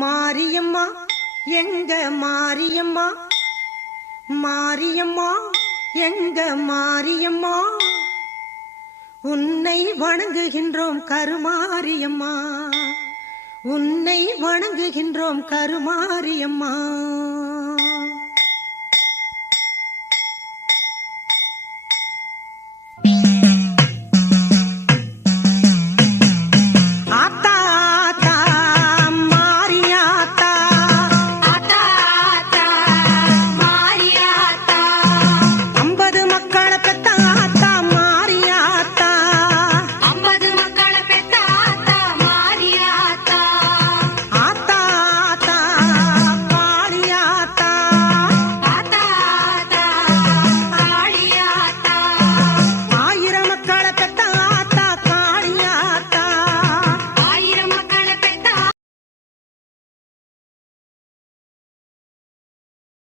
மாரியம்மா எங்க மாரியம்மா, மாரியம்மா எங்க மாரியம்மா, உன்னை வணங்குகின்றோம் கருமாரியம்மா, உன்னை வணங்குகின்றோம் கருமாரியம்மா.